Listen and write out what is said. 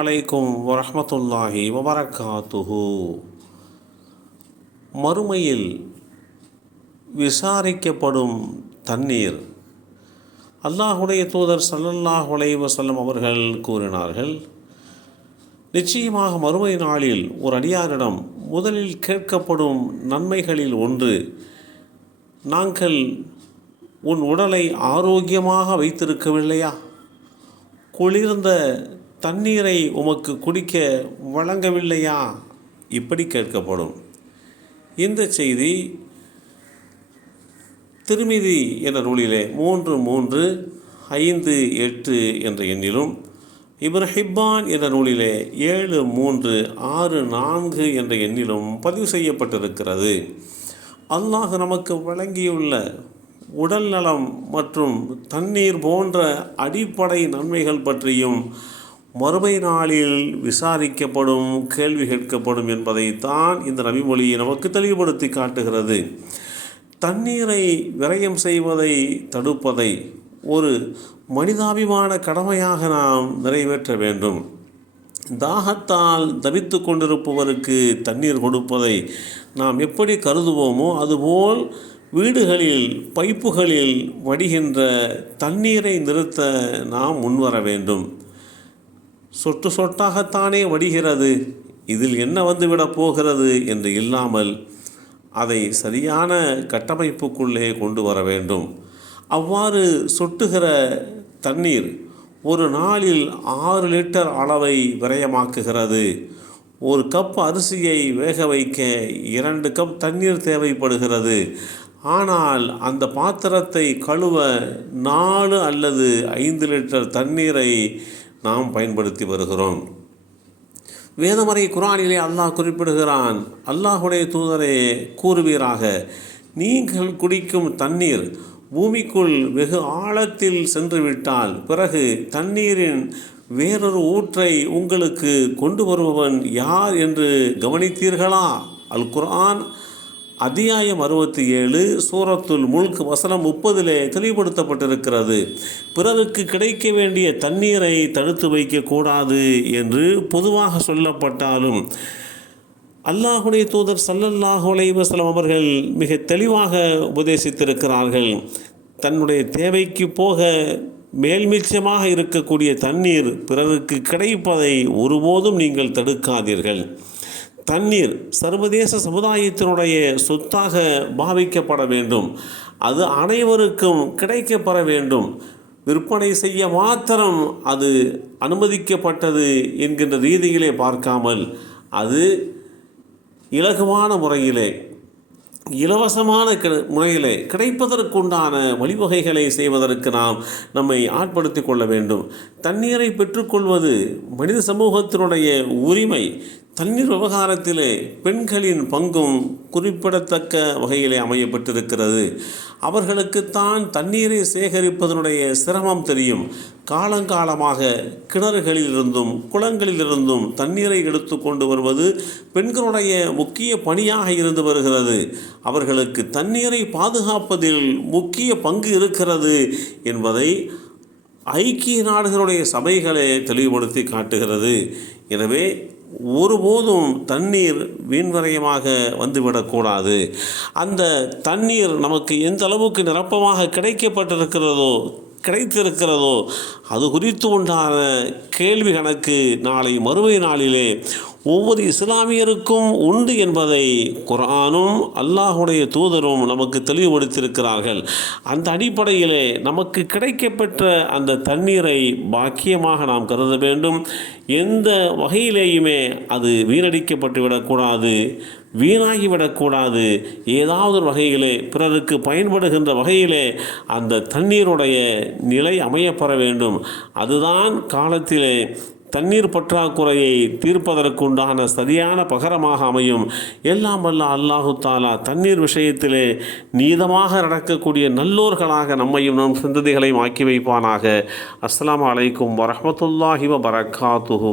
அலைக்கும் வரஹ்மத்துல்லாஹி வபரகாத்துஹு. மறுமையில் விசாரிக்கப்படும் தண்ணீர். அல்லாஹுடைய தூதர் ஸல்லல்லாஹு அலைஹி வஸல்லம் அவர்கள் கூறினார்கள், நிச்சயமாக மறுமை நாளில் ஒரு அடியாரிடம் முதலில் கேட்கப்படும் நன்மைகளில் ஒன்று, நாங்கள் உன் உடலை ஆரோக்கியமாக வைத்திருக்கவில்லையா, குளிர்ந்த தண்ணீரை உமக்கு குடிக்க வழங்கவில்லையா, இப்படி கேட்கப்படும். இந்த செய்தி திருமிதி என்ற நூலிலே 3358 என்ற எண்ணிலும், இப்னு ஹிப்பான் என்ற நூலிலே 7364 என்ற எண்ணிலும் பதிவு செய்யப்பட்டிருக்கிறது. அல்லாஹ் நமக்கு வழங்கியுள்ள உடல் நலம் மற்றும் தண்ணீர் போன்ற அடிப்படை நன்மைகள் பற்றியும் மறுமை நாளில் விசாரிக்கப்படும், கேள்வி கேட்கப்படும் என்பதைத்தான் இந்த நபிமொழி நமக்கு தெளிவுபடுத்தி காட்டுகிறது. தண்ணீரை விரயம் செய்வதை தடுப்பதை ஒரு மனிதாபிமான கடமையாக நாம் நிறைவேற்ற வேண்டும். தாகத்தால் தவித்து கொண்டிருப்பவருக்கு தண்ணீர் கொடுப்பதை நாம் எப்படி கருதுவோமோ அதுபோல் வீடுகளில் பைப்புகளில் வடிகின்ற தண்ணீரை நிறுத்த நாம் முன்வர வேண்டும். சொட்டு சொட்டாகத்தானே வடிகிறது, இதில் என்ன வந்துவிடப் போகிறது என்று இல்லாமல் அதை சரியான கட்டமைப்புக்குள்ளே கொண்டு வர வேண்டும். அவ்வாறு சொட்டுகிற தண்ணீர் ஒரு நாளில் 6 லிட்டர் அளவை விரயமாக்குகிறது. ஒரு கப் அரிசியை வேக வைக்க 2 கப் தண்ணீர் தேவைப்படுகிறது. ஆனால் அந்த பாத்திரத்தை கழுவ 4 அல்லது 5 லிட்டர் தண்ணீரை நாம் பயன்படுத்தி வருகிறோம். வேதமறை குர்ஆனிலே அல்லாஹ் குறிப்பிடுகிறான், அல்லாஹுடைய தூதரே கூறுவீராக, நீங்கள் குடிக்கும் தண்ணீர் பூமிக்குள் வெகு ஆழத்தில் சென்றுவிட்டால் பிறகு தண்ணீரின் வேறொரு ஊற்றை உங்களுக்கு கொண்டு வருபவன் யார் என்று கவனித்தீர்களா? அல் குர்ஆன் அத்தியாயம் 67 சூரத்துல் முல்க் வசனம் 30 தெளிவுபடுத்தப்பட்டிருக்கிறது. பிறருக்கு கிடைக்க வேண்டிய தண்ணீரை தடுத்து வைக்கக்கூடாது என்று பொதுவாக சொல்லப்பட்டாலும் அல்லாஹுடைய தூதர் ஸல்லல்லாஹு அலைஹி வஸல்லம் அவர்கள் மிக தெளிவாக உபதேசித்திருக்கிறார்கள். தன்னுடைய தேவைக்கு போக மேல்மிச்சமாக இருக்கக்கூடிய தண்ணீர் பிறருக்கு கிடைப்பதை ஒருபோதும் நீங்கள் தடுக்காதீர்கள். தண்ணீர் சர்வதேச சமுதாயத்தினுடைய சொத்தாக பாவிக்கப்பட வேண்டும். அது அனைவருக்கும் கிடைக்கப்பெற வேண்டும். விற்பனை செய்ய மாத்திரம் அது அனுமதிக்கப்பட்டது என்கின்ற ரீதியிலே பார்க்காமல் அது இலகுவான முறையிலே, இலவசமான முறையிலே கிடைப்பதற்குண்டான வழிவகைகளை செய்வதற்கு நாம் நம்மை ஆட்படுத்தி கொள்ள வேண்டும். தண்ணீரை பெற்றுக்கொள்வது மனித சமூகத்தினுடைய உரிமை. தண்ணீர் விவகாரத்திலே பெண்களின் பங்கும் குறிப்பிடத்தக்க வகையிலே அமையப்பட்டிருக்கிறது. அவர்களுக்குத்தான் தண்ணீரை சேகரிப்பதனுடைய சிரமம் தெரியும். காலங்காலமாக கிணறுகளிலிருந்தும் குளங்களிலிருந்தும் தண்ணீரை எடுத்து கொண்டு வருவது பெண்களுடைய முக்கிய பணியாக இருந்து வருகிறது. அவர்களுக்கு தண்ணீரை பாதுகாப்பதில் முக்கிய பங்கு இருக்கிறது என்பதை ஐக்கிய நாடுகளுடைய சபைகளே தெளிவுபடுத்தி காட்டுகிறது. எனவே ஒருபோதும் தண்ணீர் வீண்வரையமாக வந்துவிடக்கூடாது. அந்த தண்ணீர் நமக்கு எந்த அளவுக்கு நிரப்பமாக கிடைத்திருக்கிறதோ அது குறித்து உண்டான கேள்வி கணக்கு நாளை மறுமை நாளிலே ஒவ்வொரு இஸ்லாமியருக்கும் உண்டு என்பதை குர்ஆனும் அல்லாஹுடைய தூதரும் நமக்கு தெளிவுபடுத்தியிருக்கிறார்கள். அந்த அடிப்படையிலே நமக்கு கிடைக்கப்பெற்ற அந்த தண்ணீரை பாக்கியமாக நாம் கருத வேண்டும். எந்த வகையிலேயுமே அது வீணடிக்கப்பட்டு விடக்கூடாது, வீணாகிவிடக்கூடாது. ஏதாவது ஒரு வகையிலே பிறருக்கு பயன்படுகின்ற வகையிலே அந்த தண்ணீருடைய நிலை அமையப்பெற வேண்டும். அதுதான் காலத்திலே தண்ணீர் பற்றாக்குறையை தீர்ப்பதற்குண்டான சரியான பகரமாக அமையும். எல்லாம் வல்ல அல்லாஹு தாலா தண்ணீர் விஷயத்திலே நீதமாக நடக்கக்கூடிய நல்லோர்களாக நம்மையும் நம் சந்ததிகளையும் ஆக்கி வைப்பானாக. அஸ்ஸலாமு அலைக்கும் வரஹ்மத்துல்லாஹி வபரகாத்துஹு.